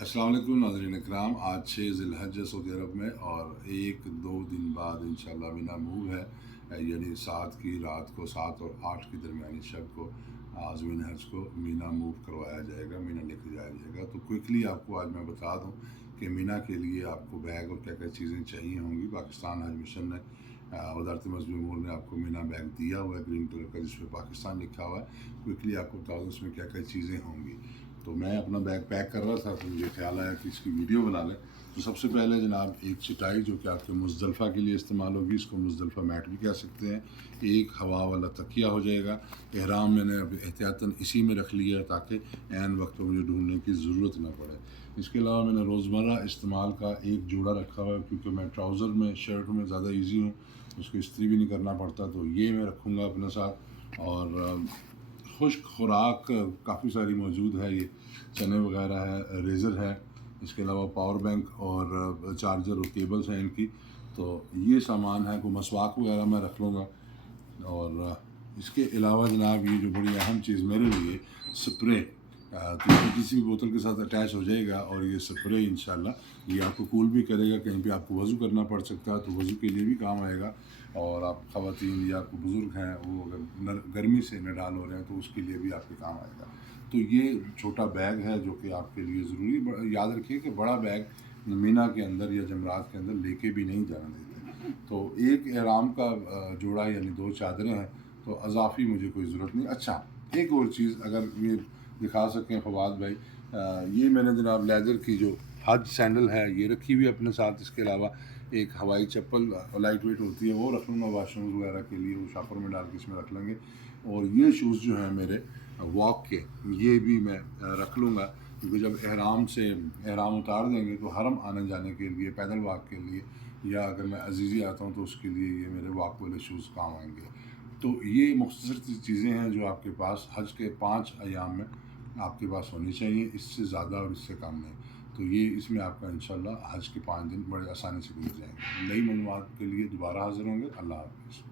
अस्सलाम वालेकुम नाज़रीन इकराम। आज 6 ज़िलहज सऊदी अरब में और 1-2 दिन बाद इंशाअल्लाह मीना मूव है, यानी 7 की रात को 7 और 8 के दरमियानी शब को आज़मीन हज को मीना मूव करवाया जाएगा, मीना लेके जाया जाएगा। तो क्विकली आपको आज मैं बता दूं कि मीना के लिए आपको बैग और क्या क्या चीज़ें चाहिए होंगी। पाकिस्तान हज मिशन ने वज़ारत मज़हब उमूर ने आपको मीना बैग दिया हुआ है ग्रीन कलर का, जिस पर पाकिस्तान लिखा हुआ है। क्विकली आपको बता दूँ उसमें क्या क्या चीज़ें होंगी। तो मैं अपना बैग पैक कर रहा था तो मुझे ख्याल आया कि इसकी वीडियो बना लें। तो सबसे पहले जनाब एक चटाई जो कि आपके मुज़दलिफ़ा के लिए इस्तेमाल होगी, इसको मुज़दलिफ़ा मैट भी कह सकते हैं। एक हवा वाला तकिया हो जाएगा। एहराम मैंने अभी एहतियातन इसी में रख लिया है ताकि ऐन वक्त पर मुझे ढूंढने की ज़रूरत ना पड़े। इसके अलावा मैंने रोज़मर्रा इस्तेमाल का एक जोड़ा रखा हुआ है, क्योंकि मैं ट्राउज़र में शर्ट में ज़्यादा ईजी हूँ, उसको इस्त्री भी नहीं करना पड़ता। तो ये मैं रखूँगा अपने साथ। और खुश्क खुराक काफ़ी सारी मौजूद है, ये चने वगैरह है, रेज़र है, इसके अलावा पावर बैंक और चार्जर और केबल्स हैं इनकी। तो ये सामान है। कोई मसवाक वगैरह मैं रख लूँगा। और इसके अलावा जनाब ये जो बड़ी अहम चीज़ मेरे लिए स्प्रे, तो ये किसी भी बोतल के साथ अटैच हो जाएगा। और ये स्प्रे इंशाल्लाह ये आपको कूल भी करेगा, कहीं पे आपको वज़ू करना पड़ सकता है तो वज़ू के लिए भी काम आएगा। और आप ख़वातीन या आपको बुज़ुर्ग हैं वो अगर गर्मी से नडाल हो रहे हैं तो उसके लिए भी आपके काम आएगा। तो ये छोटा बैग है जो कि आपके लिए ज़रूरी। याद रखिए कि बड़ा बैग मीना के अंदर या जमरात के अंदर लेके भी नहीं जाना देते। तो एक एहराम का जोड़ा यानी 2 चादरें हैं, तो अज़ाफ़ी मुझे कोई ज़रूरत नहीं। अच्छा, एक और चीज़ अगर ये दिखा सकें फवाद भाई, ये मैंने जनाब लेदर की जो हज सैंडल है ये रखी हुई है अपने साथ। इसके अलावा एक हवाई चप्पल लाइट वेट होती है वो रख लूँगा वाशरूम वगैरह के लिए, वो शॉपर में डाल के इसमें रख लेंगे। और ये शूज़ जो हैं मेरे वॉक के, ये भी मैं रख लूँगा, क्योंकि जब एहराम उतार देंगे तो हरम आने जाने के लिए, पैदल वॉक के लिए, या अगर मैं अजीज़ी आता हूँ तो उसके लिए ये मेरे वॉक वाले शूज़ काम आएंगे। तो ये मुख्तसर चीज़ें हैं जो आपके पास हज के 5 अयाम में आपके पास होनी चाहिए, इससे ज़्यादा और इससे कम नहीं। तो ये इसमें आपका इंशाल्लाह हज के 5 दिन बड़े आसानी से गुजर जाएंगे। नई मालूमात के लिए दोबारा हाज़िर होंगे। अल्लाह हाफ़िज़।